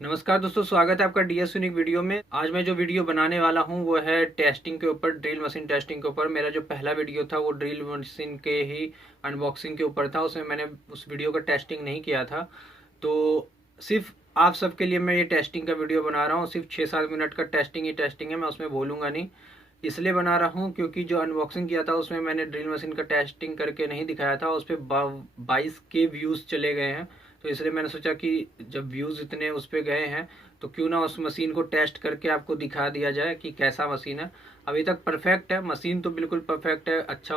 नमस्कार दोस्तों, स्वागत है आपका डीएस यूनिक वीडियो में। आज मैं जो वीडियो बनाने वाला हूं वो है टेस्टिंग के ऊपर, ड्रिल मशीन टेस्टिंग के ऊपर। मेरा जो पहला वीडियो था वो ड्रिल मशीन के ही अनबॉक्सिंग के ऊपर था, उसमें मैंने उस वीडियो का टेस्टिंग नहीं किया था। तो सिर्फ आप सबके लिए मैं ये टेस्टिंग का वीडियो बना रहा हूँ। सिर्फ 6-7 मिनट का टेस्टिंग ही टेस्टिंग है, मैं उसमें बोलूँगा नहीं। इसलिए बना रहा हूँ क्योंकि जो अनबॉक्सिंग किया था उसमें मैंने ड्रिल मशीन का टेस्टिंग करके नहीं दिखाया था। उस पर 22K व्यूज़ चले गए हैं। तो इसलिए मैंने सोचा कि जब व्यूज़ इतने उस पर गए हैं तो क्यों ना उस मशीन को टेस्ट करके आपको दिखा दिया जाए कि कैसा मशीन है। अभी तक परफेक्ट है मशीन, तो बिल्कुल परफेक्ट है। अच्छा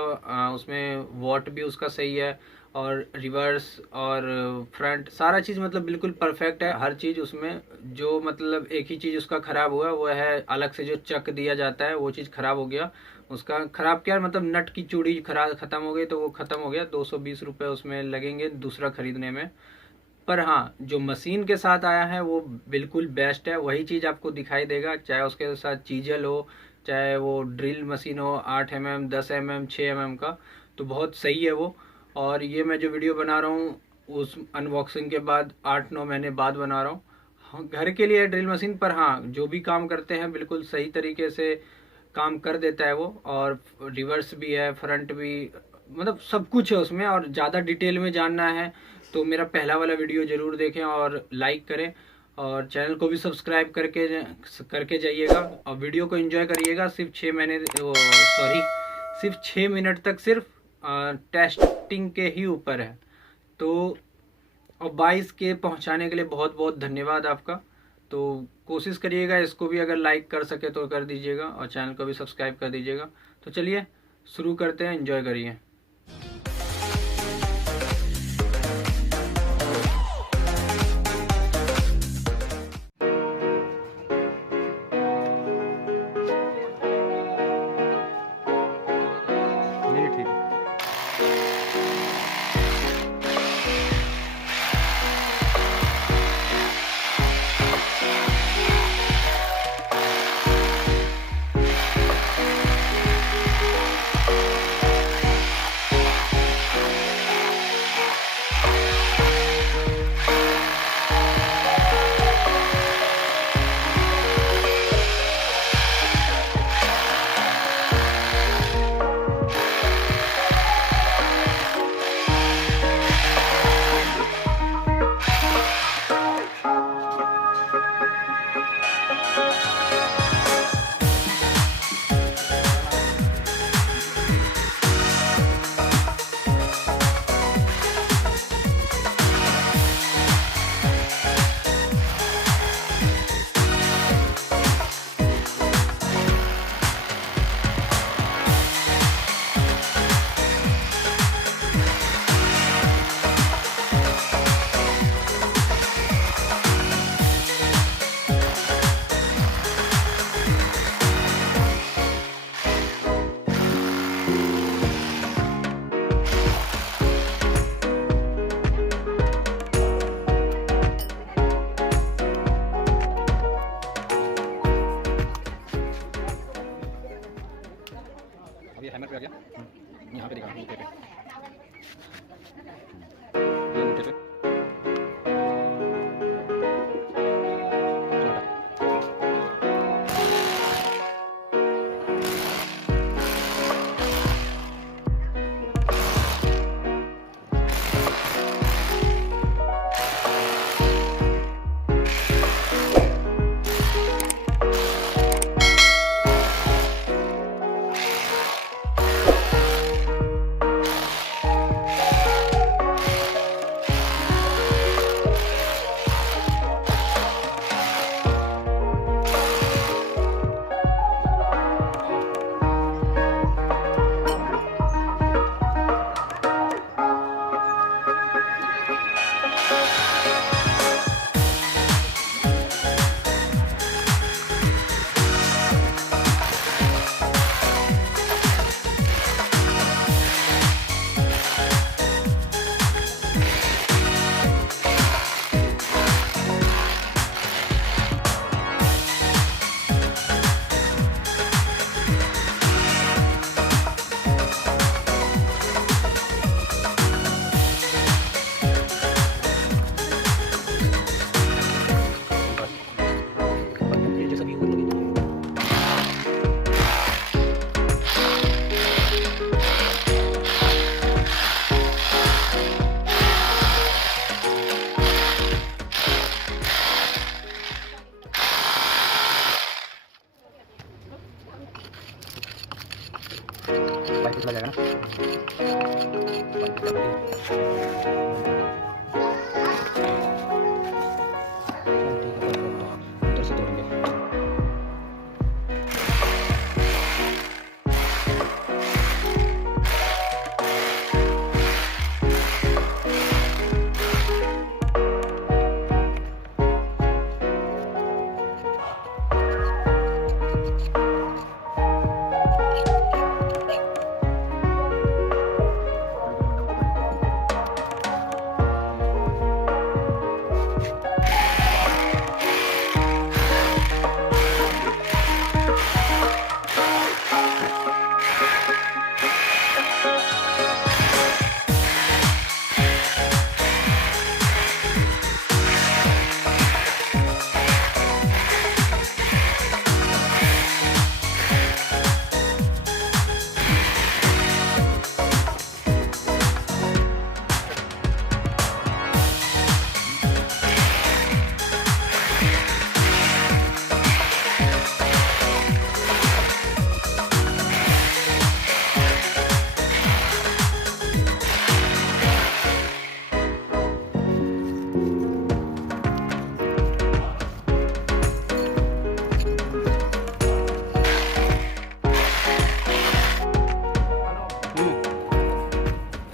उसमें वॉट भी उसका सही है, और रिवर्स और फ्रंट सारा चीज़ मतलब बिल्कुल परफेक्ट है। हर चीज़ उसमें, जो मतलब एक ही चीज़ उसका ख़राब हुआ वो है अलग से जो चक दिया जाता है, वो चीज़ ख़राब हो गया। उसका ख़राब क्या मतलब, नट की चूड़ी खराब ख़त्म हो गई, तो वो ख़त्म हो गया। 220 रुपये उसमें लगेंगे दूसरा ख़रीदने में। पर हाँ, जो मशीन के साथ आया है वो बिल्कुल बेस्ट है। वही चीज़ आपको दिखाई देगा, चाहे उसके साथ चीजल हो, चाहे वो ड्रिल मशीन हो 8 mm, 10 mm, 6 mm का, तो बहुत सही है वो। और ये मैं जो वीडियो बना रहा हूँ उस अनबॉक्सिंग के बाद 8-9 महीने बाद बना रहा हूँ। हाँ, घर के लिए ड्रिल मशीन, पर हाँ जो भी काम करते हैं बिल्कुल सही तरीके से काम कर देता है वो। और रिवर्स भी है, फ्रंट भी, मतलब सब कुछ है उसमें। और ज़्यादा डिटेल में जानना है तो मेरा पहला वाला वीडियो ज़रूर देखें और लाइक करें, और चैनल को भी सब्सक्राइब करके जाइएगा, और वीडियो को एंजॉय करिएगा। सिर्फ 6 महीने, सॉरी, सिर्फ 6 मिनट तक सिर्फ टेस्टिंग के ही ऊपर है। तो और 22K पहुंचाने के लिए बहुत बहुत धन्यवाद आपका। तो कोशिश करिएगा, इसको भी अगर लाइक कर सके तो कर दीजिएगा, और चैनल को भी सब्सक्राइब कर दीजिएगा। तो चलिए शुरू करते हैं, एंजॉय करिए। नहीं ठीक है। अब ये हैमर पे आ गया, यहाँ पे दिखा अंगूठे पे, ये अंगूठे पे चला जाएगा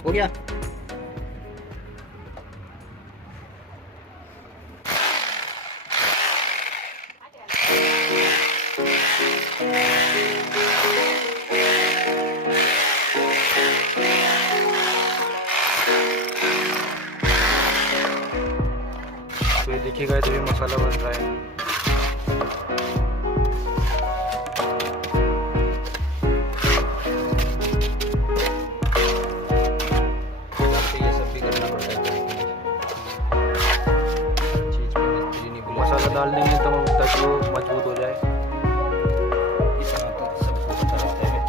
हो गया। तो ये देखिएगा, तो ये मसाला बन रहा है। मसाला डाल देंगे तब तक वो मजबूत हो जाए। इतना तो सबको पता रहता है।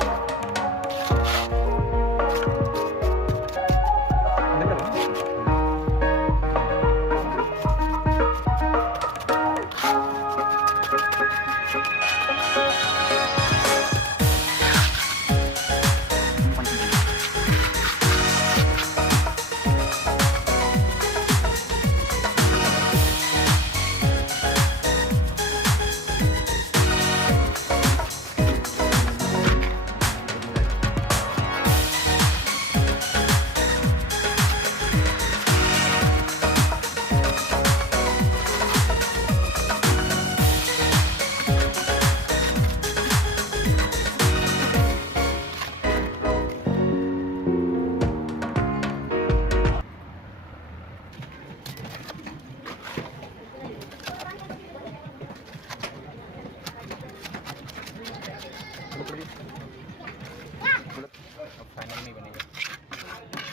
फाइनल नहीं बनेगा।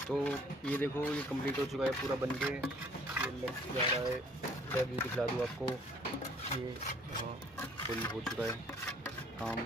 तो ये देखो, ये कंप्लीट हो चुका है पूरा बन के। ये लग जा रहा है, रिव्यू दिखला दूँ आपको। ये फुल हो चुका है काम।